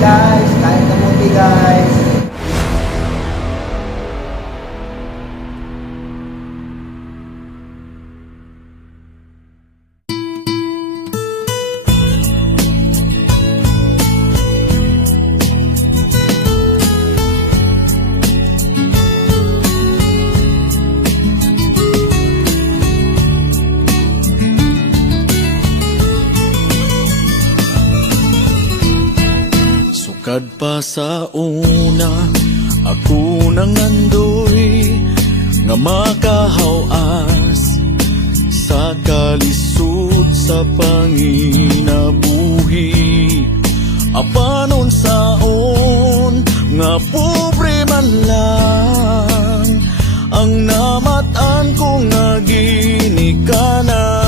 guys, kain kamuti guys. Sukad pa sa una, ako nangandoy nga makahawas sa kalisod sa panginabuhi. Apanon saon nga pobre man lang ang namatan ko nga ginikanan.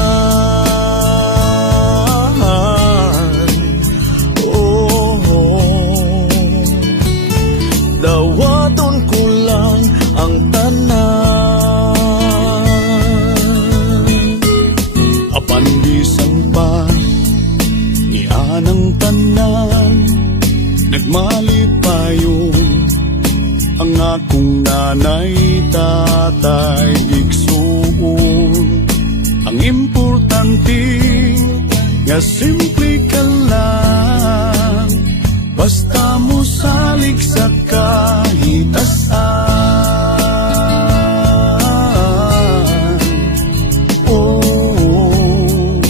Dawaton ko lang ang tanan, apan bisan pa ni anang tanan, nagmalipayon ang akong nanay, tatay, igsuon. Ang importante nga simple ka lang, basta mo salig sa kahitasan. Oh,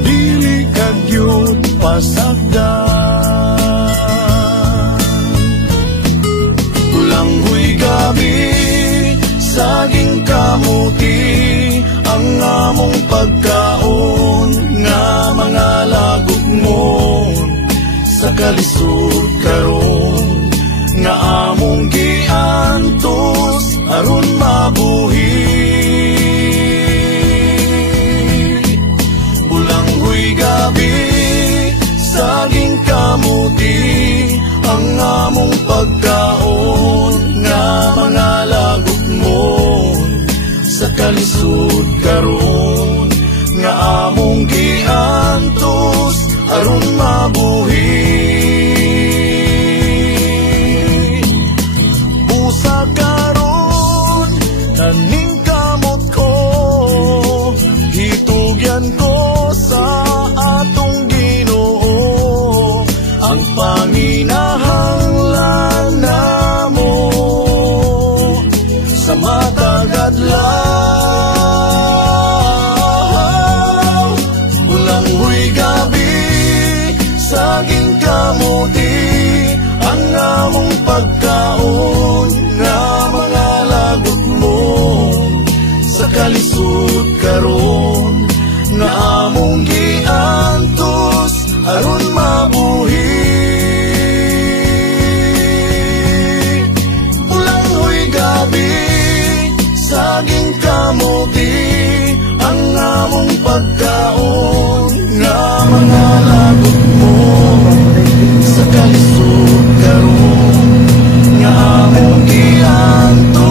dili ka gyud pasagdan. Ulanghoy gabi, saging kamuti, ang among pagkaon nga mga lagot mo. Sa kalisod karon nga among giantos aron mabuhi. Bulanghoy gabi, saging kamuti, ang among pagkaon nga mga lagot mo. Sa kalisod karon nga among giantos aron mabuhi. Busa karon kaning kamot ko, hitugyan ko sa atong Ginoo. Ang panginahanglan namo sa matag adlaw. Ulanghoy gabi, saging kamuti, ang among pagkaon nga mga lagot mo. Sa kalisod karon nga among giantos aron mabuhi. Ulanghoy gabi, saging kamuti, ang among pagkaon nga mga lagot mo. Sa kalisod karon nga among giantos